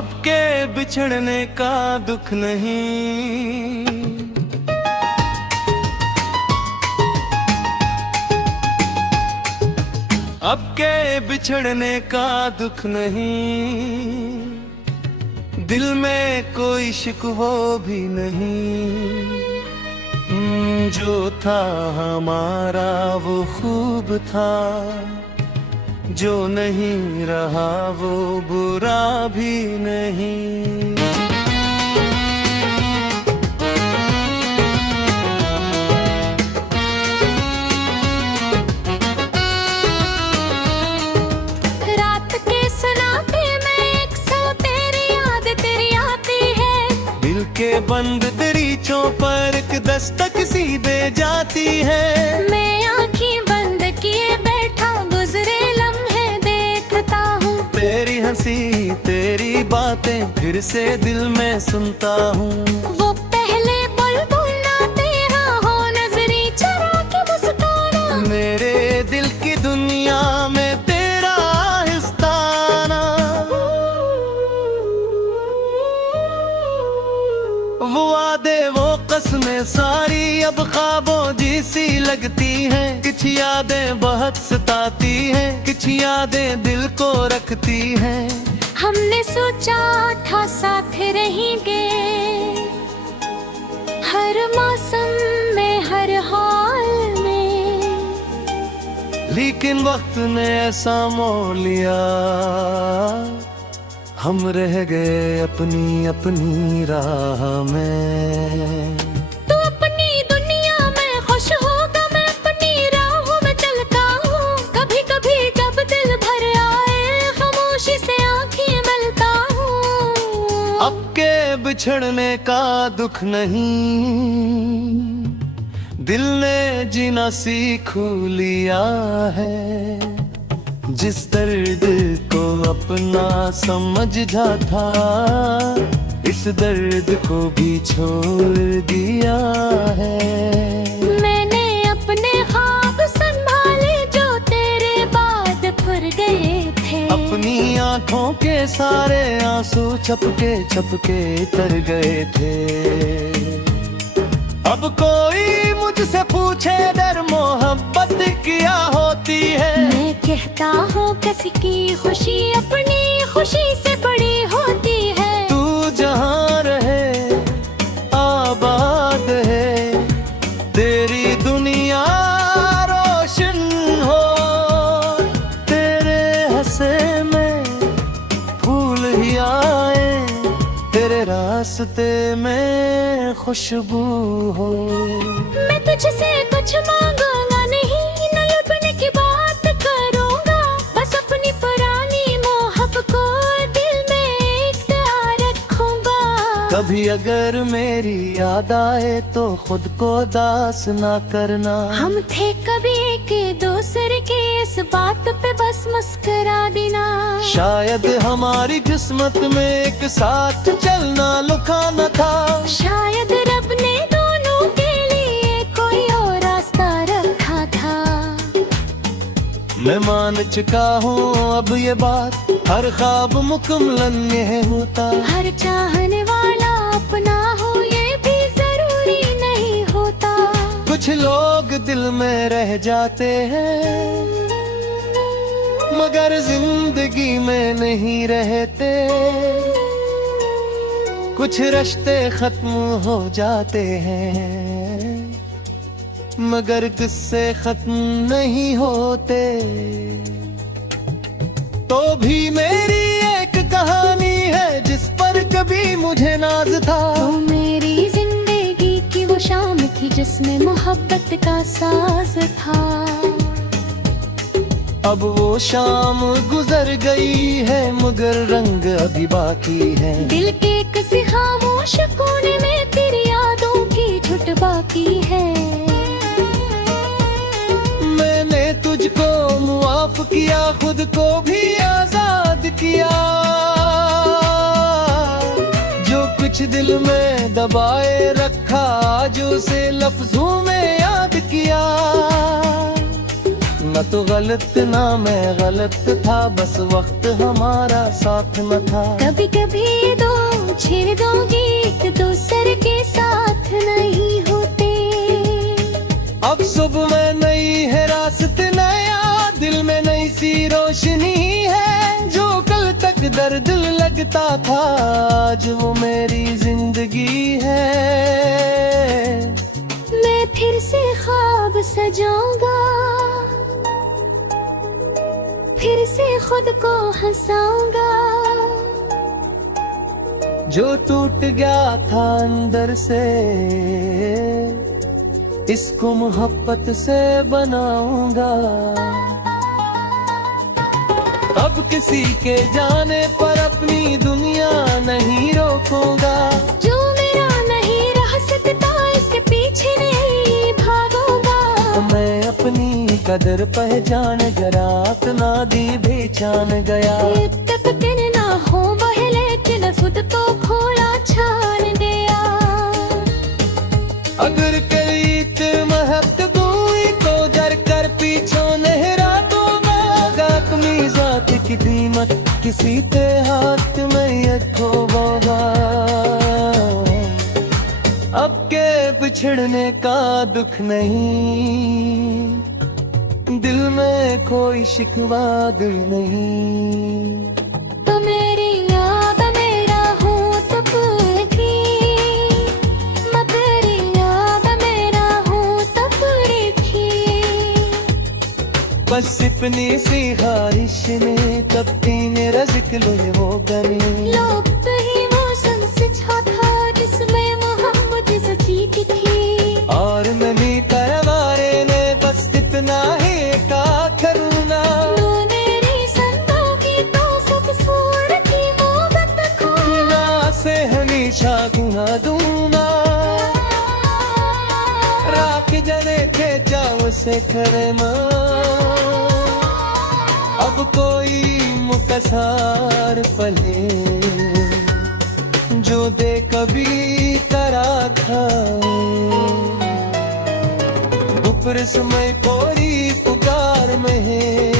अब के बिछड़ने का दुख नहीं, अब के बिछड़ने का दुख नहीं, दिल में कोई शिकवा भी नहीं। जो था हमारा वो खूब था, जो नहीं रहा वो बुरा भी नहीं। रात के सन्नाटे में एक सौ तेरी याद तेरी आती है, दिल के बंद दरीचों पर एक दस्तक सी दे जाती है। मैं आँखें बंद किए बैठा गुजरे लम्हे देखता हूँ, तेरी हंसी तेरी बातें फिर से दिल में सुनता हूँ। वो पहले बुलबुल ना तेरा हो नजरी चुरा के मुस्काना, मेरे दिल की दुनिया में तेरा हिस्साना। वो वादे वो कसमें सारी अब ख्वाबों जैसी लगती हैं। कुछ यादें बहुत सताती हैं, कुछ यादें दिल को रखती हैं। हमने सोचा था साथ रहेंगे, हर मौसम में हर हाल में, लेकिन वक्त ने ऐसा मोड़ लिया, हम रह गए अपनी अपनी राह में। तू अपनी दुनिया में खुश होगा, मैं अपनी राहों में चलता हूँ। कभी कभी जब दिल भर आए खामोशी से आँखें मलता हूँ। अब के बिछड़ने का दुख नहीं, दिल ने जीना सीख लिया है। जिस दर्द को अपना समझा था, इस दर्द को भी छोड़ दिया है। मैंने अपने ख्वाब संभाले जो तेरे बाद फुर गए थे, अपनी आँखों के सारे आंसू छपके तर गए थे। अब कोई मुझसे पूछे दर मोहब्बत क्या होती है, मैं कहता हूँ किसी की खुशी अपनी खुशी से बड़ी होती है। तू जहाँ रहे आबाद है, तेरी दुनिया रोशन हो। तेरे हंसे में फूल ही आए, तेरे रास्ते में खुशबू हो। मैं तुझसे कुछ मांगूंगा नहीं, न लुटने की बात करूंगा, बस अपनी पुरानी मोहब्बत को दिल में एकता रखूंगा। कभी अगर मेरी याद आए तो खुद को दास ना करना। हम थे कभी एक दूसरे के, इस बात पे बस मुस्कुरा देना। शायद हमारी किस्मत में एक साथ चलना लिखा न था। शायद रब ने दोनों के लिए कोई और रास्ता रखा था। मैं मान चुका हूँ अब ये बात, हर ख्वाब मुकम्मल ये होता। हर चाहने वाला अपना हो ये भी जरूरी नहीं होता। कुछ लोग दिल में रह जाते हैं, मगर जिंदगी में नहीं रहते। कुछ रिश्ते खत्म हो जाते हैं, मगर किस्से खत्म नहीं होते। तो भी मेरी एक कहानी है जिस पर कभी मुझे नाज था। तो मेरी जिंदगी की वो शाम थी जिसमें मोहब्बत का साज था। अब वो शाम गुजर गई है, मगर रंग अभी बाकी है। दिल के किसी खामोश कोने में तेरी यादों की झुट बाकी है। मैंने तुझको मुआफ किया, खुद को भी आजाद किया। जो कुछ दिल में दबाए रखा, जो उसे लफ्जों में याद किया। न था तो गलत ना मैं गलत था, बस वक्त हमारा साथ न था। कभी कभी दो छिड़ दोगी एक दूसरे के साथ नहीं होते। अब सुबह में नई है रास्ते नया, दिल में नई सी रोशनी है। जो कल तक दर्द लगता था आज वो मेरी जिंदगी है। मैं फिर से ख्वाब सजाऊंगा, फिर से खुद को हंसाऊंगा। जो टूट गया था अंदर से इसको मोहब्बत से बनाऊंगा। अब किसी के जाने पर अपनी दुनिया नहीं रोकूंगा। जो मेरा नहीं रह सकता इसके पीछे नहीं भागूंगा। मैं अपनी कदर पहचान गरात ना दी बेचान गया। तक दिन ना हो वह लेकिन खुद को खोला छान दिया। अगर कई महत्व हुई तो जर कर पीछो नहरा तो मांगा। अपनी जात की कीमत किसी के हाथ में ये खोगा। अब के बिछड़ने का दुख नहीं, दिल में कोई शिकवा दिल नहीं। तो मेरी याद मेरा हूँ तो भूल थी, मैं तेरी याद मेरा हूँ तो पूरी थी। बस इतनी सी ख्वाहिश ने तब तीन रज़्क़ लिए वो गनी। लोग ही मौसम से था जिसमें मोहब्बत सची थी। और नमी तरवारे ने बस इतना ही का करूँगा। मेरी संतों की तो सब सूर की मोहब्बत खोना से हमेशा गुना दूंगा। राख जने के चाव से करे माँ। अब कोई मुकसार पले जो दे कभी करा था। ऊपर समय पूरी पुकार में है